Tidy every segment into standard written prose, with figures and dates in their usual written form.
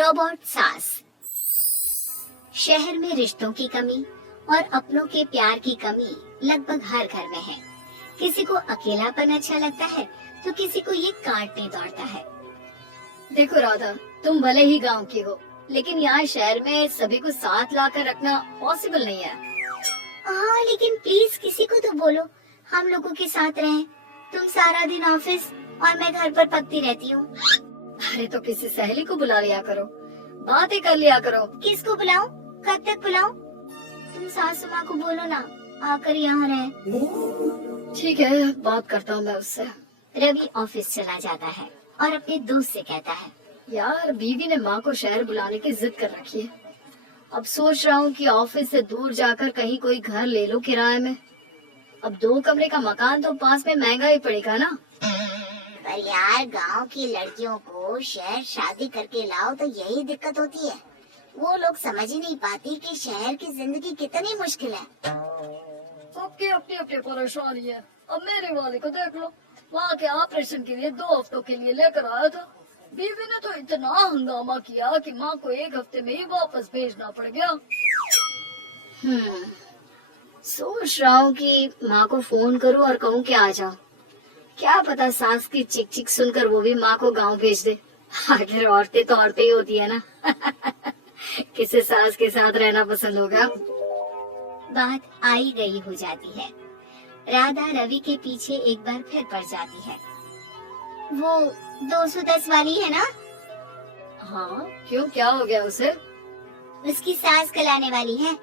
Robot सास। शहर में रिश्तों की कमी और अपनों के प्यार की कमी लगभग हर घर में है। किसी को अकेलापन अच्छा लगता है तो किसी को ये काटने दौड़ता है। देखो राधा, तुम भले ही गांव की हो, लेकिन यहाँ शहर में सभी को साथ लाकर रखना पॉसिबल नहीं है। हाँ, लेकिन प्लीज किसी को तो बोलो हम लोगों के साथ रहें। तुम सारा दिन ऑफिस और मैं घर पर पकती रहती हूँ। अरे तो किसी सहेली को बुला लिया करो, बातें कर लिया करो। किसको बुलाऊं? कब तक बुलाऊं? तुम सासू माँ को बोलो ना आकर यहाँ रहे। ठीक है, बात करता हूँ मैं उससे। रवि ऑफिस चला जाता है और अपने दोस्त से कहता है, यार बीवी ने माँ को शहर बुलाने की जिद कर रखी है। अब सोच रहा हूँ कि ऑफिस से दूर जाकर कहीं कोई घर ले लो किराए में। अब 2 कमरे का मकान तो पास में महंगा ही पड़ेगा ना। पर यार गांव की लड़कियों को शहर शादी करके लाओ तो यही दिक्कत होती है। वो लोग समझ ही नहीं पाती कि शहर की जिंदगी कितनी मुश्किल है। सबकी अपनी अपनी परेशानी है। अब मेरे वाले को देख लो, वहाँ के ऑपरेशन के लिए 2 हफ्तों के लिए लेकर आया था। बीवी ने तो इतना हंगामा किया कि माँ को 1 हफ्ते में ही वापस भेजना पड़ गया। सोच रहा हूँ कि माँ को फोन करूँ और कहूँ कि आ जाओ। क्या पता सास की चिक चिक सुनकर वो भी माँ को गांव भेज दे। आखिर औरतें तो औरतें ही होती है ना। किसे सास के साथ रहना पसंद होगा। बात आई गई हो जाती है। राधा रवि के पीछे एक बार फिर पड़ जाती है। वो 210 वाली है ना? हाँ, क्यों, क्या हो गया उसे? उसकी सास कल आने वाली है।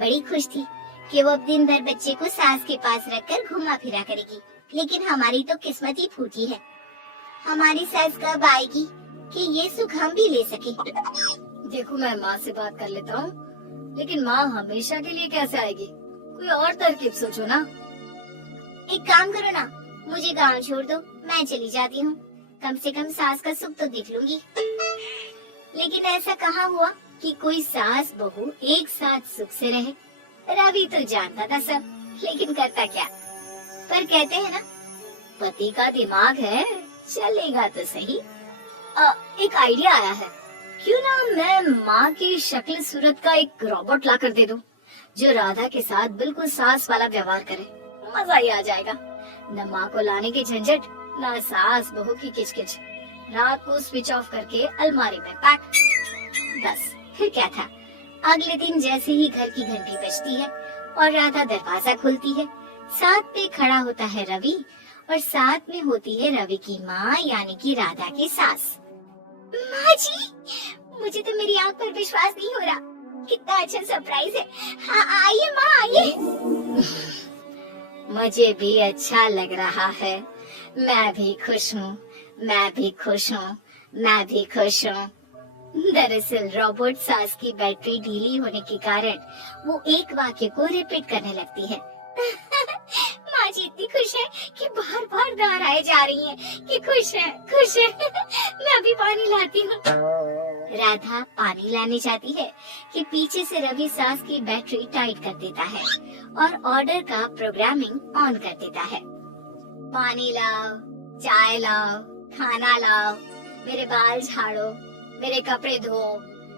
बड़ी खुश थी कि वो अब दिन भर बच्चे को सास के पास रखकर घुमा फिरा करेगी। लेकिन हमारी तो किस्मत ही फूटी है। हमारी सास कब आएगी कि ये सुख हम भी ले सके? देखो, मैं माँ से बात कर लेता हूँ, लेकिन माँ हमेशा के लिए कैसे आएगी? कोई और तरकीब सोचो ना। एक काम करो ना, मुझे गांव छोड़ दो, मैं चली जाती हूँ। कम से कम सास का सुख तो देख लूंगी। लेकिन ऐसा कहाँ हुआ कि कोई सास बहू एक साथ सुख से रहे। रवि तो जानता था सब, लेकिन करता क्या? पर कहते हैं ना, पति का दिमाग है, चलेगा तो सही। एक आइडिया आया है। क्यों ना मैं माँ की शक्ल सूरत का एक रोबोट ला कर दे दूं, जो राधा के साथ बिल्कुल सास वाला व्यवहार करे। मजा ही आ जाएगा। न माँ को लाने की झंझट, न सास बहू की किचकिच। रात को स्विच ऑफ करके अलमारी में पैक। बस फिर क्या था। अगले दिन जैसे ही घर की घंटी बजती है और राधा दरवाजा खोलती है, साथ पे खड़ा होता है रवि और साथ में होती है रवि की माँ यानी कि राधा की सास। माँ जी, मुझे तो मेरी आँख पर विश्वास नहीं हो रहा। कितना अच्छा सरप्राइज है। हाँ, आइए माँ, आइए। मुझे भी अच्छा लग रहा है। मैं भी खुश हूँ, मैं भी खुश हूँ, मैं भी खुश हूँ। दरअसल रोबोट सास की बैटरी ढीली होने के कारण वो एक वाक्य को रिपीट करने लगती है। माँ जी इतनी खुश है कि बार बार दोहराए जा रही है कि खुश है, खुश है। मैं अभी पानी लाती हूँ। राधा पानी लाने जाती है कि पीछे से रवि सास की बैटरी टाइट कर देता है और ऑर्डर का प्रोग्रामिंग ऑन कर देता है। पानी लाओ, चाय लाओ, खाना लाओ, मेरे बाल झाड़ो, मेरे कपड़े धो,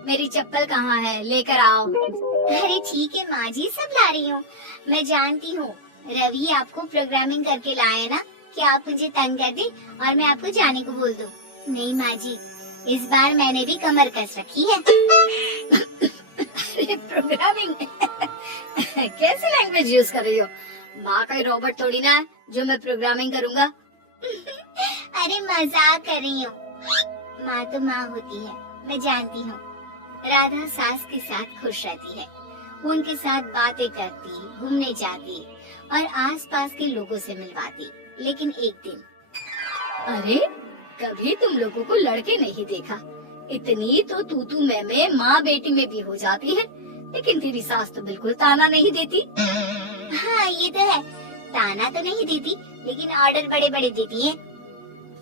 मेरी चप्पल कहाँ है, लेकर आओ। अरे ठीक है माँ जी, सब ला रही हूँ। मैं जानती हूँ रवि आपको प्रोग्रामिंग करके लाए ना कि आप मुझे तंग कर दे और मैं आपको जाने को बोल दूँ। नहीं माँ जी, इस बार मैंने भी कमर कस रखी है। प्रोग्रामिंग कैसे लैंग्वेज यूज कर रही हो? माँ का रोबोट थोड़ी ना है जो मैं प्रोग्रामिंग करूँगा। अरे मजाक कर रही हूँ। माँ तो माँ होती है, मैं जानती हूँ। राधा सास के साथ खुश रहती है। उनके साथ बातें करती, घूमने जाती और आसपास के लोगों से मिलवाती। लेकिन एक दिन, अरे कभी तुम लोगों को लड़के नहीं देखा। इतनी तो तू मैं माँ बेटी में भी हो जाती है, लेकिन तेरी सास तो बिल्कुल ताना नहीं देती। हाँ ये तो है, ताना तो नहीं देती, लेकिन ऑर्डर बड़े बड़े देती है।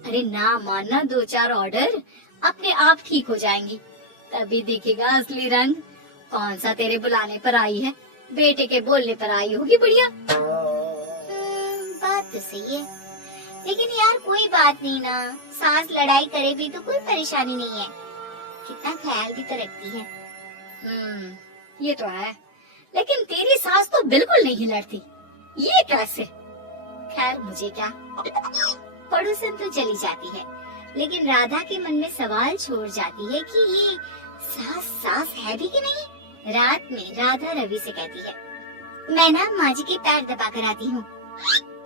अरे ना मानना, 2-4 ऑर्डर अपने आप ठीक हो जाएंगी, तभी दिखेगा असली रंग। कौन सा तेरे बुलाने पर आई है, बेटे के बोलने पर आई होगी बुढ़िया। बात तो सही है, लेकिन यार कोई बात नहीं ना, सास लड़ाई करे भी तो कोई परेशानी नहीं है। कितना ख्याल भी तो रखती है। ये तो है, लेकिन तेरी सास तो बिल्कुल नहीं लड़ती, ये कैसे? खैर मुझे क्या। पड़ोसन तो चली जाती है, लेकिन राधा के मन में सवाल छोड़ जाती है कि ये सास सास है भी कि नहीं। रात में राधा रवि से कहती है, मैं ना माँ जी के पैर दबा कर आती हूँ।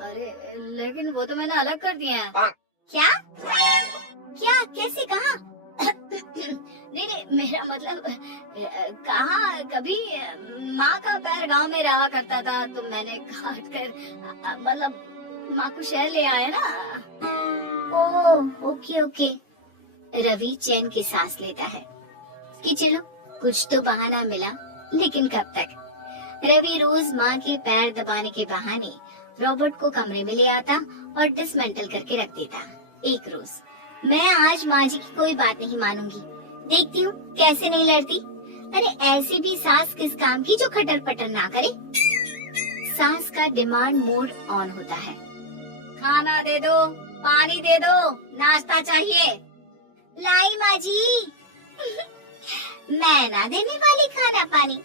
अरे लेकिन वो तो मैंने अलग कर दिए हैं। क्या क्या कैसे कहा? नहीं नहीं, मेरा मतलब कहा कभी माँ का पैर गांव में रहा करता था तो मैंने काट कर मतलब माँ को शहर ले आया ना। Oh okay okay. रवि चैन की सांस लेता है कि चलो कुछ तो बहाना मिला, लेकिन कब तक? रवि रोज माँ के पैर दबाने के बहाने रॉबर्ट को कमरे में ले आता और डिसमेंटल करके रख देता। एक रोज, मैं आज माँ जी की कोई बात नहीं मानूंगी, देखती हूँ कैसे नहीं लड़ती। अरे ऐसी भी सास किस काम की जो खटर पटर ना करे। सास का डिमांड मोड ऑन होता है। खाना दे दो, पानी दे दो, नाश्ता चाहिए। लाई माँ जी। मैं ना देने वाली खाना पानी।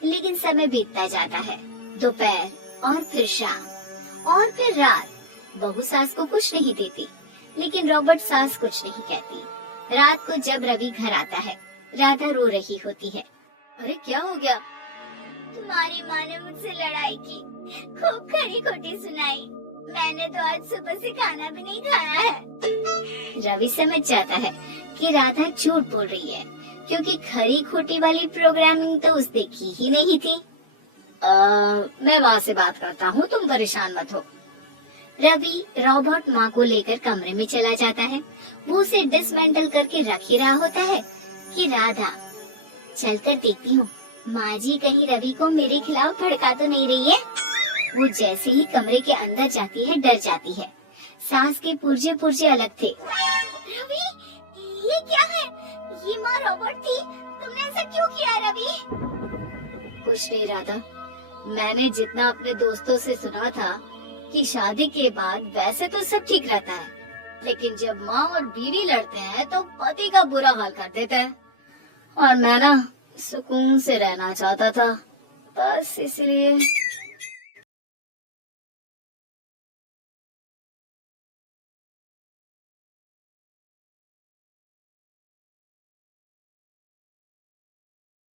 लेकिन समय बीतता जाता है, दोपहर और फिर शाम और फिर रात। बहू सास को कुछ नहीं देती, लेकिन रॉबर्ट सास कुछ नहीं कहती। रात को जब रवि घर आता है, राधा रो रही होती है। अरे क्या हो गया? तुम्हारी माँ ने मुझसे लड़ाई की, खूब खरी खोटी सुनाई। मैंने तो आज सुबह से खाना भी नहीं खाया है। रवि समझ जाता है कि राधा झूठ बोल रही है, क्योंकि खरी खोटी वाली प्रोग्रामिंग तो उसने की ही नहीं थी। मैं माँ से बात करता हूँ, तुम परेशान मत हो। रवि रॉबर्ट माँ को लेकर कमरे में चला जाता है। वो उसे डिसमेंटल करके रख ही रहा होता है कि राधा, चलकर देखती हूँ माँ जी कहीं रवि को मेरे खिलाफ भड़का तो नहीं रही है। वो जैसे ही कमरे के अंदर जाती है डर जाती है। सांस के पुर्जे पुर्जे अलग थे। रवि, ये क्या है? ये माँ रॉबर्ट थी, तुमने ऐसा क्यों किया रवि? कुछ नहीं राधा, मैंने जितना अपने दोस्तों से सुना था कि शादी के बाद वैसे तो सब ठीक रहता है, लेकिन जब माँ और बीवी लड़ते हैं तो पति का बुरा हाल कर देते हैं। और मैं ना सुकून से रहना चाहता था, बस इसलिए।